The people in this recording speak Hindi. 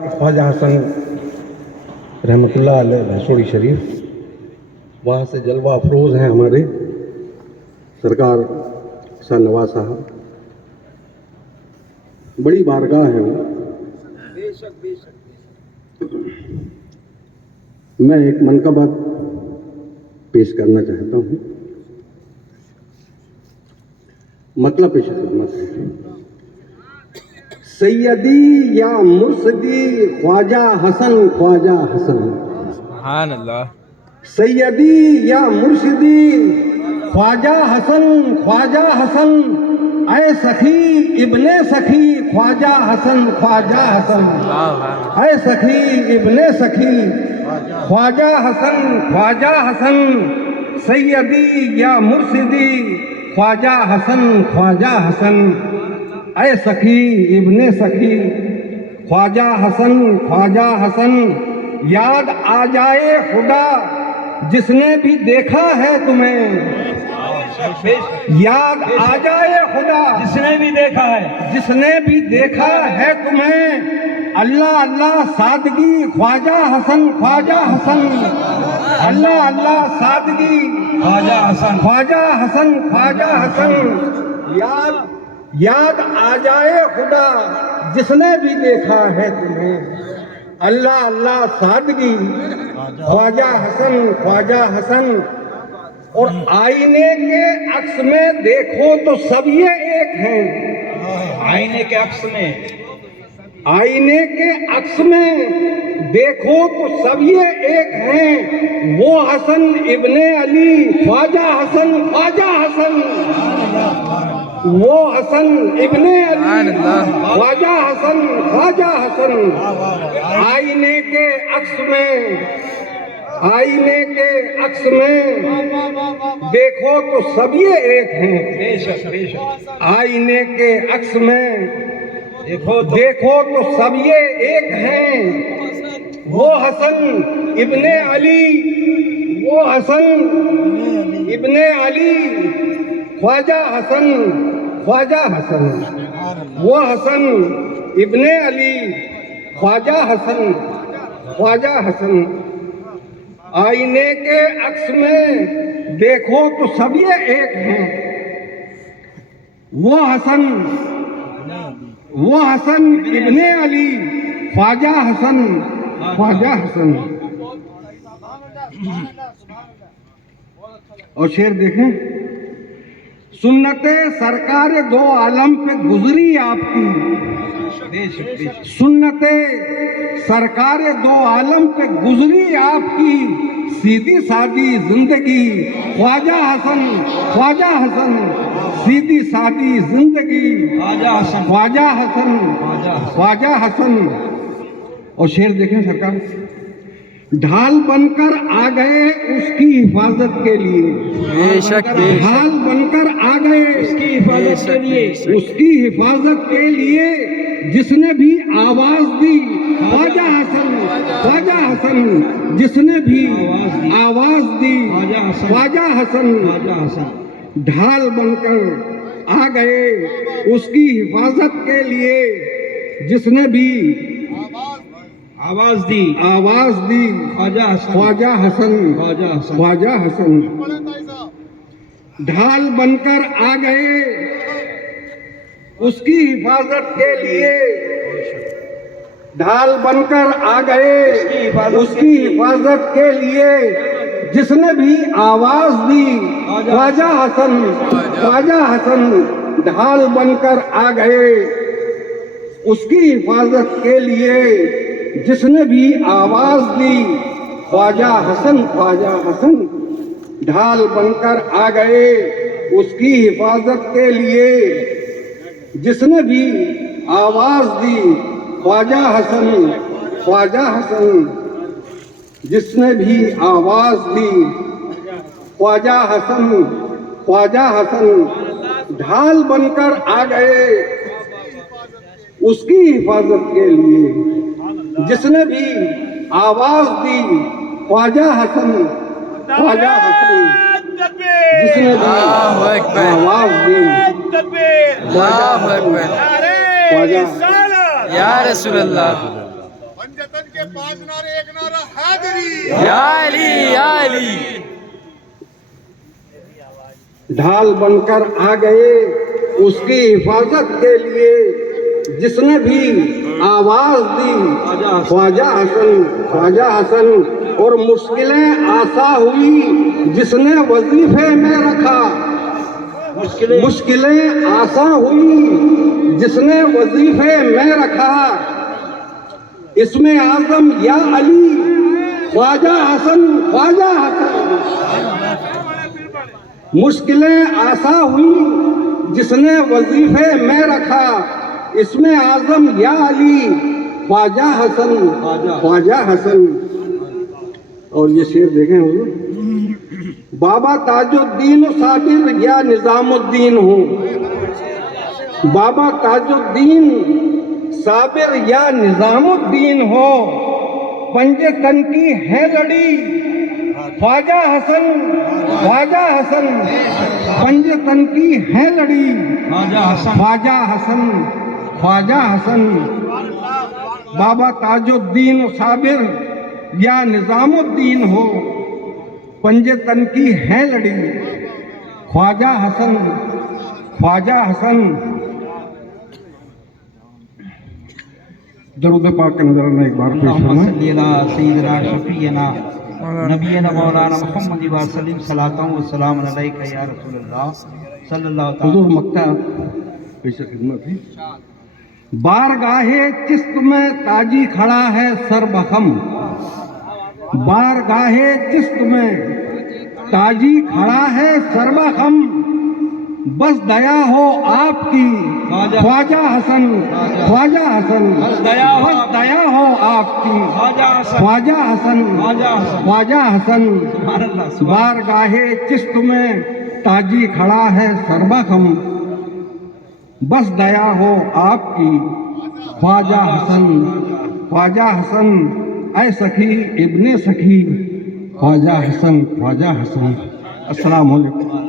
ख्वाजा हसन रहमतुल्लाह अलैह भैंसोड़ी शरीफ, वहाँ से जलवा अफरोज़ हैं हमारे सरकार शाह नवाज साहब। बड़ी बारगाह है वो। मैं एक मनकबत पेश करना चाहता हूँ, मतलब पेश खिदमत है। सैयदी या मुर्शदी ख्वाजा हसन, ख्वाजा हसन, सुभान अल्लाह। सैयदी या मुर्शिदी ख्वाजा हसन, ख्वाजा हसन, ऐ सखी इब्ने सखी ख्वाजा हसन, ख्वाजा हसन, ऐ सखी इब्ने सखी ख्वाजा हसन, ख्वाजा हसन, सैयदी या मुर्शिदी ख्वाजा हसन, ख्वाजा हसन, ऐ सखी इब्ने सखी ख्वाजा हसन, ख्वाजा हसन। याद आ जाए खुदा जिसने भी देखा है तुम्हें, याद आ जाए खुदा जिसने भी देखा है, जिसने भी देखा है तुम्हें। अल्लाह अल्लाह सादगी ख्वाजा हसन, ख्वाजा हसन, अल्लाह अल्लाह सादगी ख्वाजा हसन, ख्वाजा हसन, ख्वाजा हसन। याद आ जाए खुदा जिसने भी देखा है तुम्हें। अल्लाह अल्लाह सादगी ख्वाजा हसन, ख्वाजा हसन। और आईने के अक्स में देखो तो सब ये एक हैं। आईने के अक्स में, आईने के अक्स में देखो तो सब ये एक हैं। वो हसन इब्ने अली ख्वाजा हसन, ख्वाजा हसन, वो हसन इब्ने अली ख्वाजा हसन, ख्वाजा हसन। आईने के अक्स में, आईने के अक्स में देखो तो सब ये एक हैं। बेशक बेशक। आईने के अक्स में देखो तो सब ये एक हैं। वो हसन इब्ने अली, वो हसन इब्ने अली ख्वाजा हसन, ख्वाजा हसन, वो हसन इब्ने अली ख्वाजा हसन, ख्वाजा हसन। आईने के अक्स में देखो तो सब ये एक हैं। वो हसन इब्ने अली ख्वाजा हसन, ख्वाजा हसन। और शेर देखें, सुन्नते सरकार दो आलम पे गुजरी आपकी, सुन्नते सरकार दो आलम पे गुजरी आपकी। सीधी सादी जिंदगी ख्वाजा हसन, ख्वाजा हसन, सीधी सादी जिंदगी ख्वाजा हसन, ख्वाजा हसन, ख्वाजा हसन। और शेर देखें सरकार, ढाल बनकर आ गए उसकी हिफाजत के लिए। बेशक ढाल बनकर आ गए उसकी हिफाजत के लिए, उसकी हिफाजत के लिए जिसने भी आवाज दी ख्वाजा हसन, ख्वाजा हसन, जिसने भी आवाज दी ख्वाजा हसन, ख्वाजा हसन। ढाल बनकर आ गए उसकी हिफाजत के लिए जिसने भी आवाज दी ख्वाजा हसन, ख्वाजा हसन, ख्वाजा हसन, ख्वाजा हसन। ढाल बनकर आ गए उसकी हिफाजत के लिए, ढाल बनकर आ गए उसकी हिफाजत के लिए जिसने भी आवाज दी ख्वाजा हसन, ख्वाजा हसन। ढाल बनकर आ गए उसकी हिफाजत के लिए जिसने भी आवाज दी ख्वाजा हसन, ख्वाजा हसन। ढाल बनकर आ गए उसकी हिफाजत के लिए जिसने भी आवाज दी ख्वाजा हसन, ख्वाजा हसन, जिसने भी आवाज दी ख्वाजा हसन, ख्वाजा हसन। ढाल बनकर आ गए उसकी हिफाजत के लिए जिसने भी आवाज दी ख्वाजा हसन, ख्वाजा हसन, जिसने भी आवाज दी ख्वाजा या रसूल अल्लाह। पंजतन के 5 नारे, एक नारा हैदरी। या अली या अली। ढाल बनकर आ गए उसकी हिफाजत के लिए जिसने भी आवाज दी ख्वाजा हसन और मुश्किलें आसा हुई जिसने वजीफे में रखा मुश्किलें आसा हुई जिसने वजीफे में रखा इसमें आजम या अली ख्वाजा हसन मुश्किलें आसा हुई जिसने वजीफे में रखा इसमें आजम या अली ख्वाजा हसन। और ये शेर देखें हुजूर, बाबा ताजुद्दीन साबिर या निजामुद्दीन हो, बाबा ताजुद्दीन साबिर या निजामुद्दीन हो, पंजे तन की है लड़ी ख्वाजा हसन पंजे तन की है लड़ी ख्वाजा हसन। बाबा ताजुद्दीन साबिर या निजामुद्दीन हो, पंजे तन की है लड़ी ख्वाजा हसन। दरूद पाक का नजराना एक बार पेश करना। सैयदना शफीना नबीना मौलाना मुहम्मद व सल्लम सलातों व सलाम अलैका या रसूलल्लाह सल्लल्लाहु अलैहि हुजूर मक्का पेश खिदमत है। बारगाहे चिस्त में ताजी खड़ा है सरबखम, बारगाहे चिस्त में ताजी खड़ा है सरबखम, बस दया हो आपकी ख्वाजा हसन बस दया हो आपकी ख्वाजा हसन। बारगाहे चिस्त में ताजी खड़ा है सरबखम, बस दया हो आपकी ख्वाजा हसन। ऐ सखी इब्ने सखी ख्वाजा हसन। अस्सलाम वालेकुम।